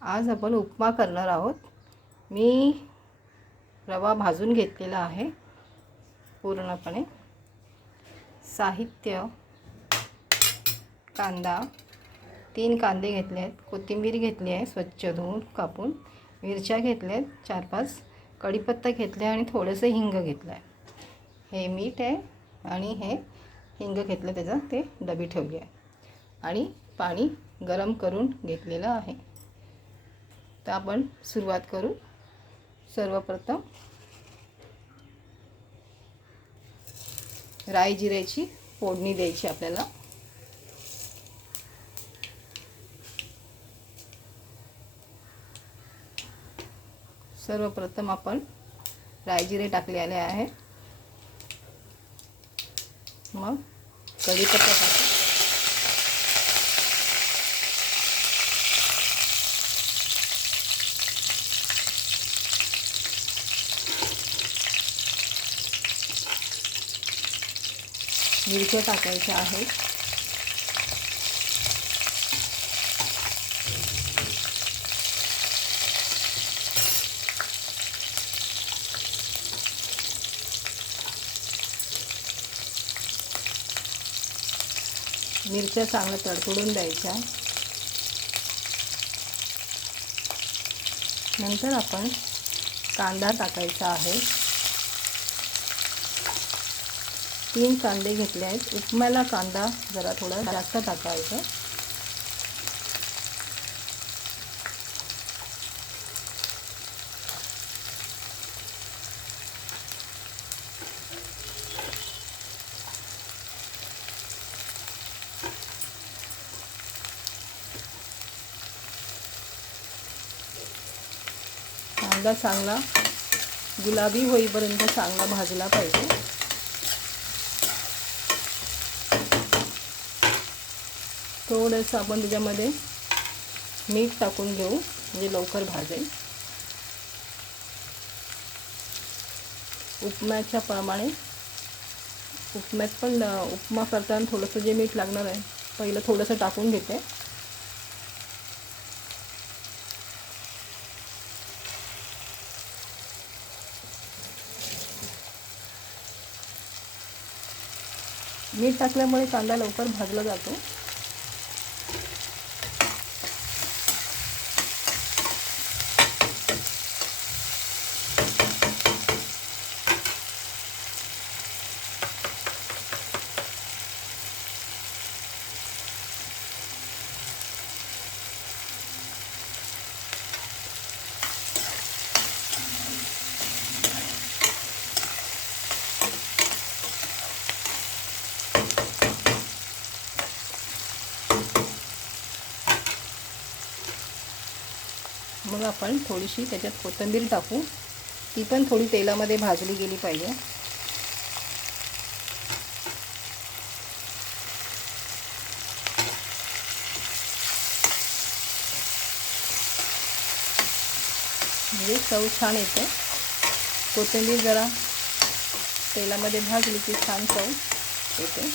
आज आपण उपमा करणार आहोत। मी रवा भाजून घेतलेला आहे पूर्णपणे। साहित्य: कांदा, 3 कांदे घेतले आहेत, कोथिंबीर घेतली आहे स्वच्छ धुवून कापून, मिरच्या घेतल्या आहेत 4-5, कढीपत्ता घेतला आणि थोडंसं हिंग घेतलं आहे। हे मीठ आहे आणि हे हिंग घेतलं, त्याचं ते डबी ठेवली आहे आणि पाणी गरम करून घेतलेलं आहे। तर आपण सुरुवात करू। सर्वप्रथम राई जिऱ्याची फोडणी द्यायची आपल्याला। सर्वप्रथम आपण राई जिरे टाकलेले आहे। मग कढीपत्ता टाकू, मिरच्या टाकायच्या आहेत, मिरच्या चांगल्या तडतडून द्यायच्या। नंतर आपण कांदा टाकायचा आहे। 3 कांदे घेतले आहेत। उपम्याला कांदा जरा थोडा जास्त टाकायचा। कांदा चांगला गुलाबी होईपर्यंत चांगला भाजला पाहिजे। थोडंसं आपण त्याच्यामध्ये मीठ टाकून घेऊ, म्हणजे लवकर भाजेल। उपम्याच्या प्रमाणे उपम्यात पण उपमा करताना थोडंसं जे मीठ लागणार आहे पहिलं थोडंसं टाकून घेते। मीठ टाकल्यामुळे कांदा लवकर भाजला जातो। मग आपण थोडीशी त्याच्यात कोथिंबीर टाकू, ती पण थोडी तेलामध्ये भाजली गेली पाहिजे। म्हणजे चव छान येते। कोथिंबीर जरा तेलामध्ये भाजली की छान चव येते।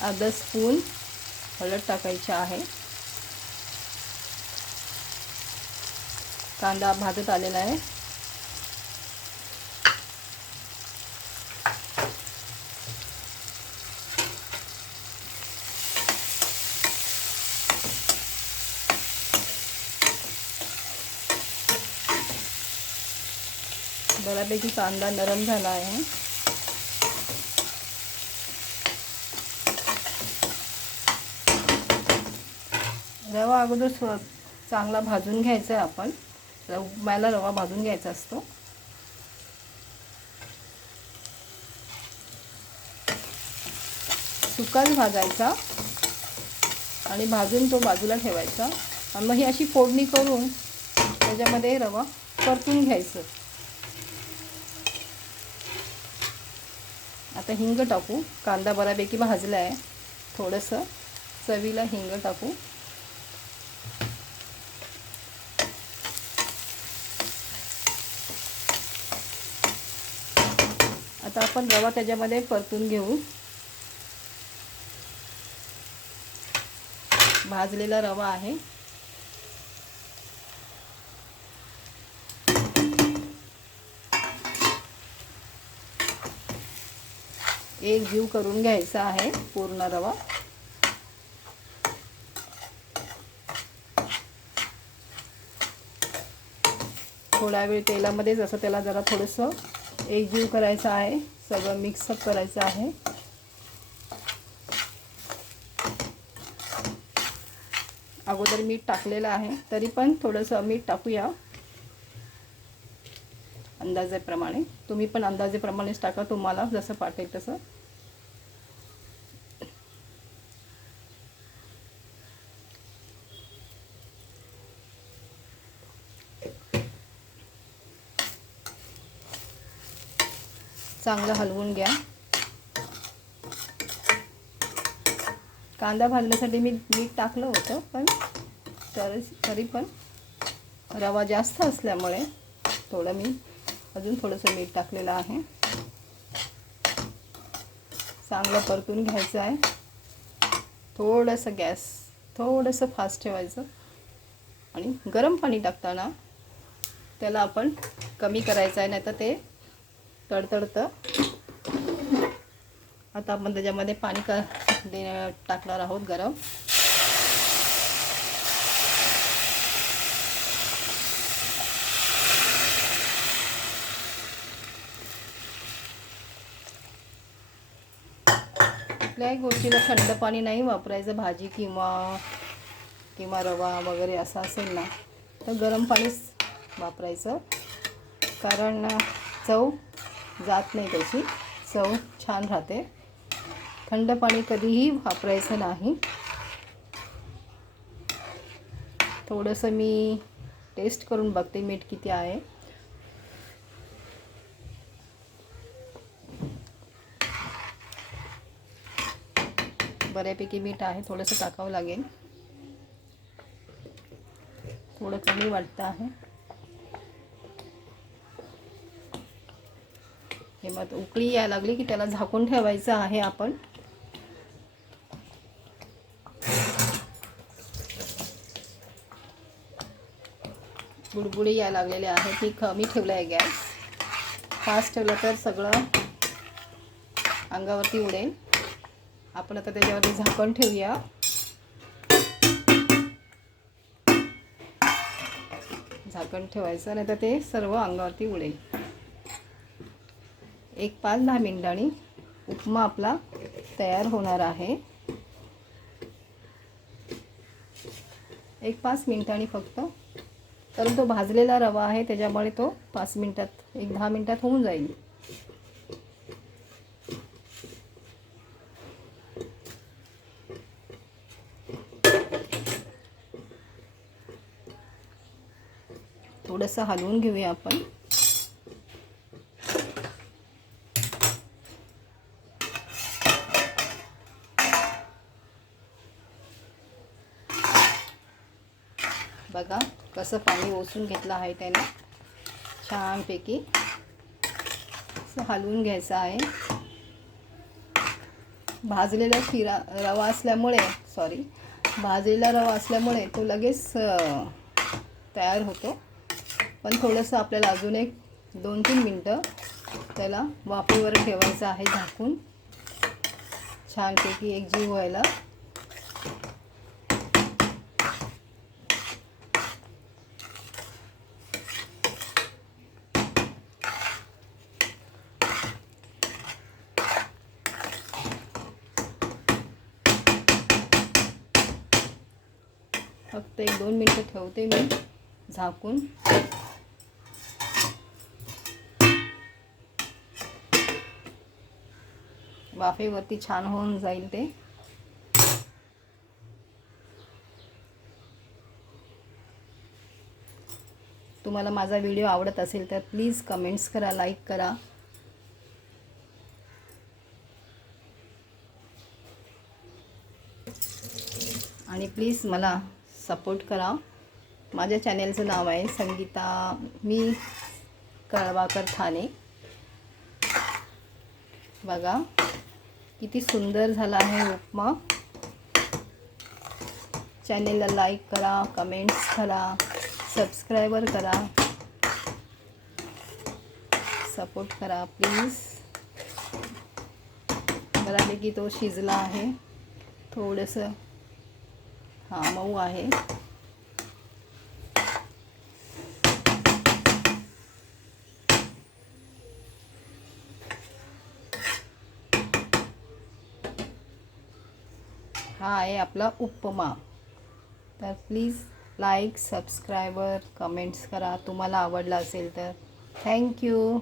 अर्धा स्पून हळद टाकायची आहे। कांदा भाजत आलेला आहे। बऱ्यापैकी कांदा नरम झाला आहे। रवा अगोदर चांगला भाजून घ्यायचा आहे। आपण उपम्याला रवा भाजून घ्यायचा असतो। सुकाच भाजायचा आणि भाजून तो बाजूला ठेवायचा आणि मग ही अशी फोडणी करून त्याच्यामध्ये रवा परतून घ्यायचं। आता हिंग टाकू, कांदा बऱ्यापैकी भाजला आहे, थोडंसं चवीला हिंग टाकू। आता आपण रवा त्याच्यामध्ये परतून घेऊ. भाजलेला रवा आहे. एक जीव करून घ्यायचा आहे पूर्ण रवा. थोडा वेळ तेलामध्येच असं त्याला जरा थोडंसं एकजीव करायचं आहे, सगळं मिक्सअप करायचं आहे. अगोदर मीठ टाकलेलं आहे, तरी पण थोडंसं मीठ टाकूया अंदाजेप्रमाणे. तुम्ही पण अंदाजेप्रमाणेच टाका, तुम्हाला जसं पाठेल तसं. चांगलं हलवून घ्या. कांदा भाजण्यासाठी मी मीठ टाकलं होतं, पण तरी पण रवा जास्त असल्यामुळे थोडं मी अजून थोडंसं मीठ टाकलेलं आहे. चांगलं परतून घ्यायचं आहे. थोडंसं गॅस थोडंसं फास्ट ठेवायचं आणि गरम पाणी टाकताना त्याला आपण कमी करायचं आहे, नाही तर ते तडतडतं. आता आपण त्याच्यामध्ये पाणी टाकणार आहोत गरम. कुठल्याही गोष्टीला थंड पाणी नाही वापरायचं. भाजी किंवा रवा वगैरे असं असेल ना, तर गरम पाणीच वापरायचं, कारण चव जात नाही, त्याची चव छान राहते. थंड पाणी कधीही वापरायचं नाही. थोडंसं मी टेस्ट करून बघते मीठ किती आहे. बऱ्यापैकी मीठ आहे, थोडंसं टाकावं लागेल. थोडं कमी वाटतं आहे. हे मग उकळी यायला लागली की त्याला झाकून ठेवायचं आहे आपण. बुडबुडी यायला लागलेले आहे. ती कमी ठेवलं आहे गॅस. फास्ट ठेवलं तर सगळं अंगावरती उडेल. आपण आता त्याच्यावरती झाकण ठेवूया. झाकण ठेवायचं, नाही तर ते सर्व अंगावरती उडेल. एक 5-10 मिनिटांनी उपमा आपला तयार होणार आहे. एक 5 मिनिटांनी फक्त, कारण तो भाजलेला रवा आहे त्याच्यामुळे तो 5 मिनिटात 10 मिनिटात होऊन जाईल. थोडंसं हलवून घेऊया आपण. बघा कसं पाणी ओसून घेतलं आहे त्याने छानपैकी. असं हलवून घ्यायचं आहे. भाजलेला भाजलेला रवा असल्यामुळे तो लगेच तयार होतो. पण थोडंसं आपल्याला अजून एक 2-3 मिनटं त्याला वाफेवर ठेवायचं आहे झाकून, छानपैकी एकजीव व्हायला. फक्त 1-2 मिनटं ठेवते मी झाकून. वाफेवरती छान होऊन जाईल ते. तुम्हाला माझा व्हिडिओ आवडत असेल तर प्लीज कमेंट्स करा, लाईक करा. आणि प्लीज मला सपोर्ट करा. माझ्या चॅनेलचं नाव आहे संगीता मी कळवाकर ठाणे. बघा किती सुंदर झाला आहे उपमा. चॅनेलला लाईक करा, कमेंट्स करा, सबस्क्राईबर करा, सपोर्ट करा प्लीज. बऱ्यापैकी तो शिजला आहे. थोडंसं मऊ आहे. हा आहे आपला उपमा. तर प्लीज लाईक, सबस्क्रायबर, कमेंट्स करा तुम्हाला आवडला असेल तर. थँक्यू.